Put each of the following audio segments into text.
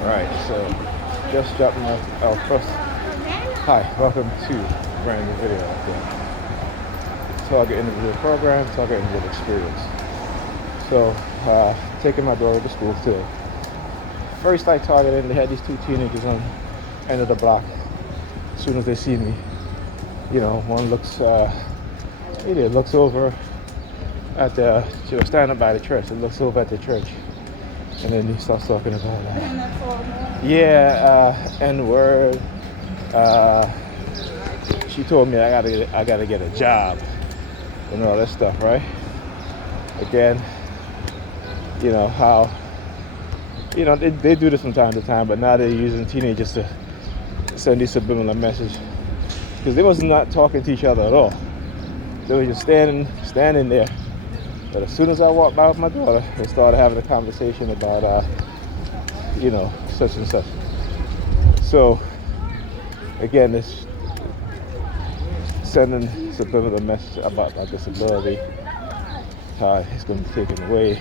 Right, so just dropped our first. Hi, welcome to a brand new video out there. Target individual program, target individual experience. So, taking my daughter to school today. First I targeted, they had these two teenagers on the end of the block. As soon as they see me, one looks, looks over at the, she was standing by the church, it looks over at the church. And then he starts talking about N-word. She told me I gotta get a job and all that stuff, right? Again, how they do this from time to time, but now they're using teenagers to send these subliminal messages, because they was not talking to each other at all. They were just standing there. But as soon as I walked by with my daughter, they started having a conversation about, such and such. So, again, this sending subliminal message about my disability, how it's going to be taken away,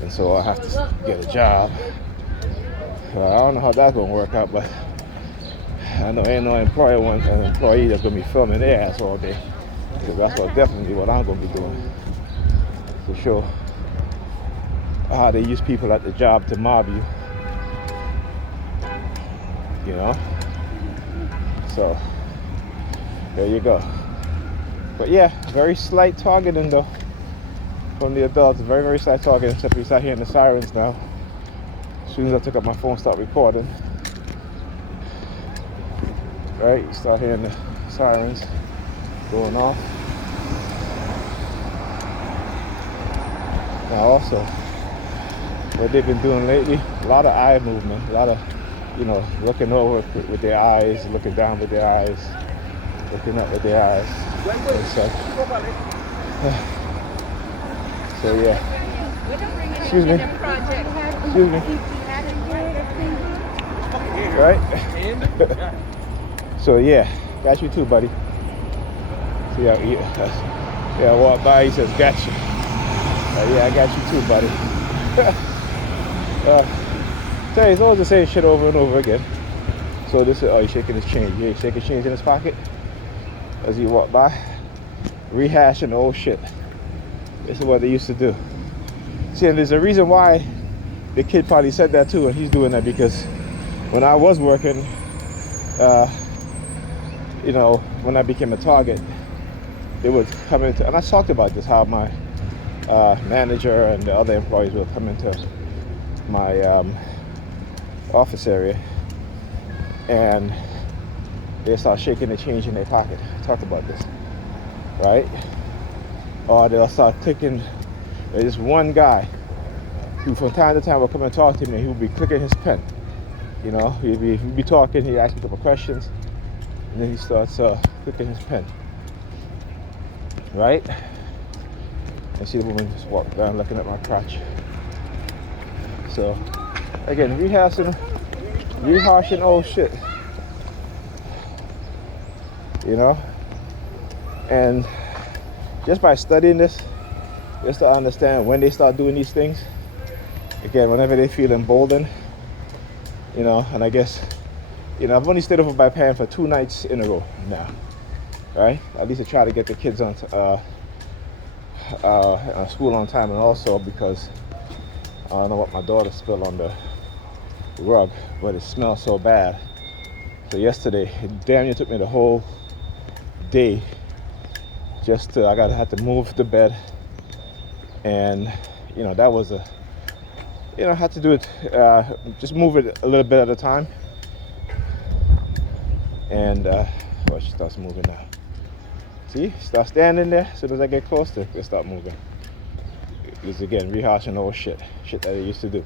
and so I have to get a job. I don't know how that's going to work out, but I know ain't no employee that's going to be filming their ass all day, because that's definitely what I'm going to be doing. To show how they use people at the job to mob you, So there you go. But yeah, very slight targeting though from the adults. Very, very slight targeting, except we start hearing the sirens now. As soon as I took up my phone, start recording. Right, you start hearing the sirens going off. Now also, what they've been doing lately, a lot of eye movement, a lot of, looking over with their eyes, looking down with their eyes, looking up with their eyes, and such. So yeah. Excuse me. Right? So yeah, got you too, buddy. So yeah, I walked by, he says, got you. Yeah, I got you too, buddy. Tell you, he's always the same shit over and over again. So this is, he's shaking his change. Yeah, he's shaking change in his pocket as he walked by, rehashing old shit. This is what they used to do. See, and there's a reason why the kid probably said that too, and he's doing that because when I was working, when I became a target, they would come into, and I talked about this, how my manager and the other employees will come into my office area and they start shaking the change in their pocket. I talked about this, right? Or they'll start clicking. There's this one guy who from time to time will come and talk to me, and he will be clicking his pen. He'd be talking, he'd ask me a couple questions, and then he starts clicking his pen, right? And see the woman just walk down looking at my crotch. So, again, rehashing old shit. And just by studying this, just to understand when they start doing these things, again, whenever they feel emboldened, and I guess, I've only stayed over by Pan for 2 nights in a row now, right? At least I try to get the kids on school on time, and also because I don't know what my daughter spilled on the rug, but it smells so bad. So yesterday, it damn near took me the whole day just to, had to move the bed, and that was I had to do it, just move it a little bit at a time, and she starts moving now. See, start standing there. As soon as I get close to it, they start moving. It's again rehashing old shit that they used to do.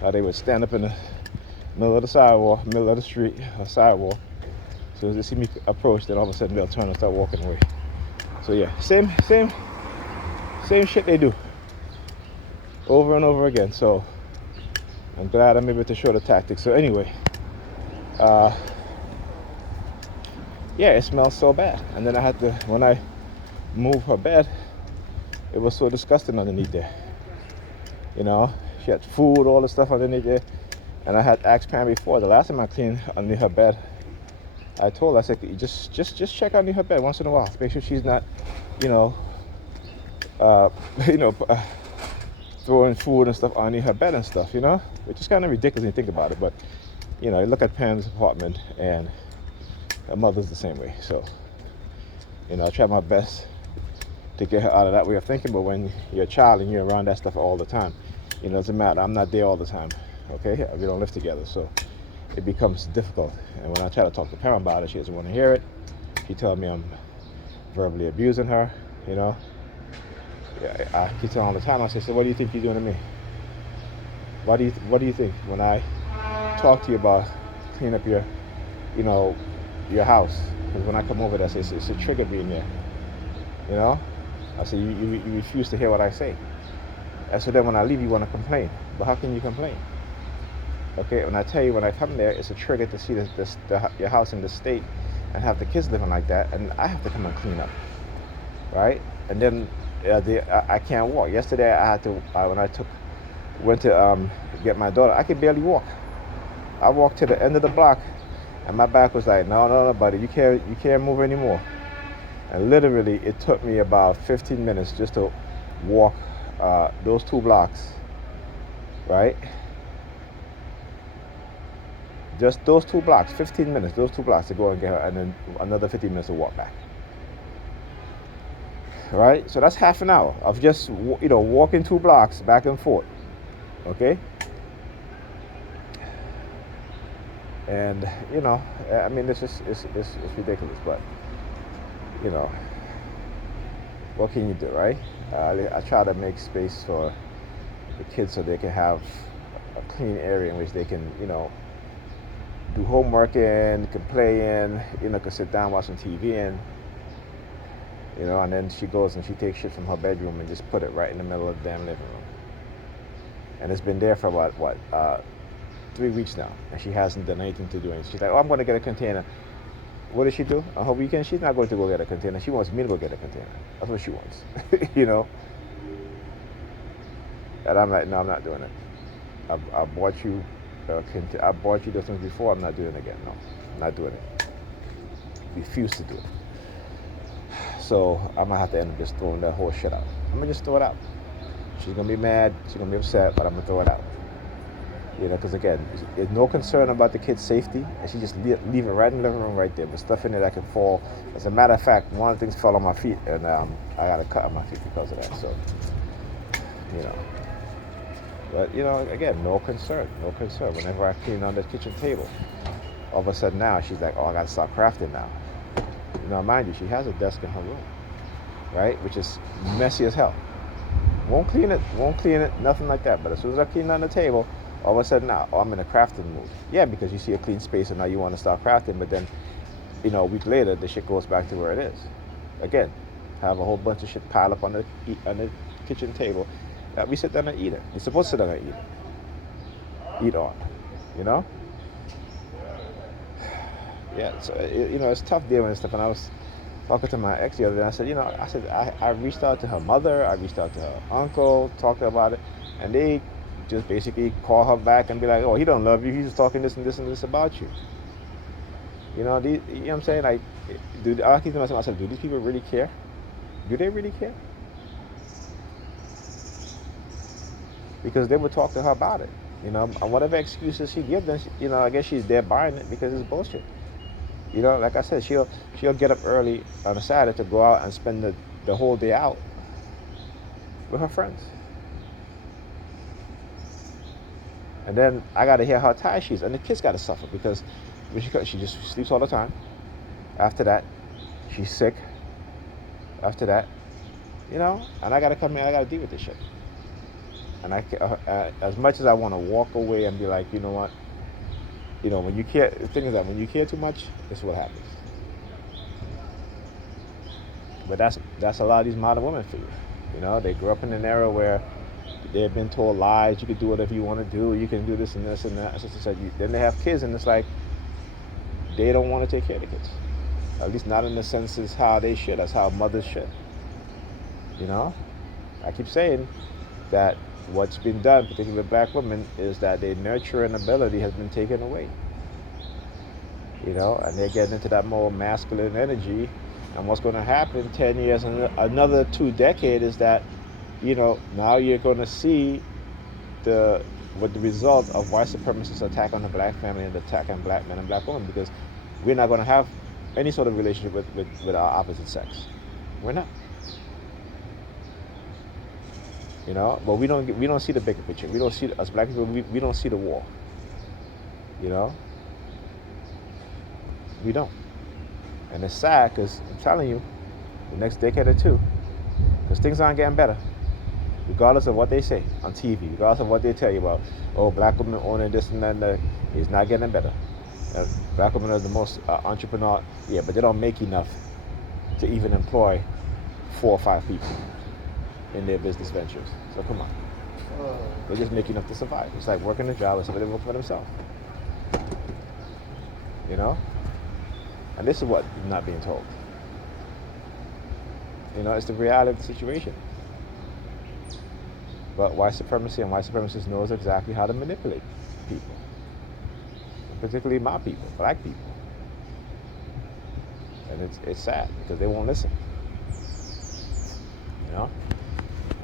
How they would stand up in the middle of the sidewalk, middle of the street, or sidewalk. As soon as they see me approach, then all of a sudden they'll turn and start walking away. So yeah, same shit they do over and over again. So I'm glad I'm able to show the tactics. So anyway, yeah, it smells so bad. And then I had to, when I moved her bed, it was so disgusting underneath there. She had food, all the stuff underneath there. And I had asked Pam before, the last time I cleaned under her bed, I told her, I said, just check under her bed once in a while. Make sure she's not, you know, uh, you know, throwing food and stuff under her bed and stuff, which is kind of ridiculous when you think about it. But, you look at Pam's apartment, and her mother's the same way. So, I try my best to get her out of that way of thinking. But when you're a child and you're around that stuff all the time, it doesn't matter. I'm not there all the time, okay? We don't live together, so it becomes difficult. And when I try to talk to Pam about it, she doesn't want to hear it. She tells me I'm verbally abusing her, Yeah, I keep telling her all the time. I say, so what do you think you're doing to me? What do you think when I talk to you about cleaning up your house? Because when I come over there, I say it's a trigger being there. I say you refuse to hear what I say. And so then when I leave, you want to complain. But how can you complain? Okay, when I tell you when I come there, it's a trigger to see your house in this state and have the kids living like that, and I have to come and clean up, right? And then I can't walk. Yesterday I had to when I went to get my daughter, I could barely walk. I walked to the end of the block, and my back was like, no, buddy, you can't move anymore. And literally, it took me about 15 minutes just to walk those 2 blocks, right? Just those 2 blocks, 15 minutes, those 2 blocks to go and get her, and then another 15 minutes to walk back. Right? So that's half an hour of just, walking 2 blocks back and forth. Okay? And, I mean, it's ridiculous, but, what can you do, right? I try to make space for the kids so they can have a clean area in which they can, do homework in, can play in, can sit down, watch some TV in, and then she goes and she takes shit from her bedroom and just put it right in the middle of the damn living room. And it's been there for what 3 weeks now, and she hasn't done anything to do anything. She's like, I'm going to get a container. What does she do? On her weekend, she's not going to go get a container. She wants me to go get a container. That's what she wants, And I'm like, no, I'm not doing it. I bought you I bought you those things before. I'm not doing it again. No, I'm not doing it. Refuse to do it. So I'm gonna have to end up just throwing that whole shit out. I'm gonna just throw it out. She's gonna be mad. She's gonna be upset, but I'm gonna throw it out. Because again, there's no concern about the kid's safety, and she just leave it right in the living room, right there. But stuff in there that can fall. As a matter of fact, one of the things fell on my feet, and I got a cut on my feet because of that. So, But, again, no concern. Whenever I clean on the kitchen table, all of a sudden now she's like, oh, I got to start crafting now. Mind you, she has a desk in her room, right? Which is messy as hell. Won't clean it, nothing like that. But as soon as I clean on the table, all of a sudden now, I'm in a crafting mood. Yeah, because you see a clean space and now you want to start crafting, but then, a week later, the shit goes back to where it is. Again, have a whole bunch of shit piled up on the kitchen table. We sit down and eat it. You're supposed to sit down and eat it. Eat on, Yeah, so it's tough dealing with stuff. And I was talking to my ex the other day. And I said, I reached out to her mother. I reached out to her uncle, talked to her about it, and they just basically call her back and be like, oh, he don't love you. He's just talking this and this and this about you. You know what I'm saying? Like, I keep to myself, do these people really care? Do they really care? Because they would talk to her about it, and whatever excuses she gives them, I guess she's there buying it because it's bullshit. Like I said, she'll get up early on a Saturday to go out and spend the whole day out with her friends. And then I got to hear how tired she is, and the kids got to suffer because when she just sleeps all the time. After that, she's sick. After that, and I got to come in, I got to deal with this shit. And as much as I want to walk away and be like, you know what, when you care, the thing is that when you care too much, this is what happens. But that's a lot of these modern women for you. They grew up in an era where they've been told lies. You can do whatever you want to do. You can do this and this and that. Then they have kids, and it's like they don't want to take care of the kids. At least not in the sense as how they should. That's how mothers should. I keep saying that what's been done, particularly with black women, is that their nurturing ability has been taken away. And they're getting into that more masculine energy. And what's going to happen 10 years and another 2 decades is that, now you're going to see what the result of white supremacist attack on the black family and the attack on black men and black women, because we're not going to have any sort of relationship with our opposite sex. We're not. But we don't see the bigger picture. We don't see, as black people, we don't see the war. We don't. And it's sad because I'm telling you, the next decade or two, because things aren't getting better, regardless of what they say on TV, regardless of what they tell you about, black women owning this and that, and that, it's not getting better. Black women are the most entrepreneur, but they don't make enough to even employ 4 or 5 people in their business ventures. So come on. They just make enough to survive. It's like working a job and somebody working for themselves. And this is what is not being told. It's the reality of the situation. But white supremacy and white supremacists knows exactly how to manipulate people. And particularly my people, black people. And it's sad because they won't listen.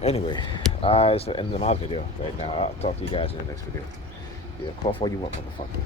Anyway, it's the end of my video right now. I'll talk to you guys in the next video. Call for what you want, motherfucker.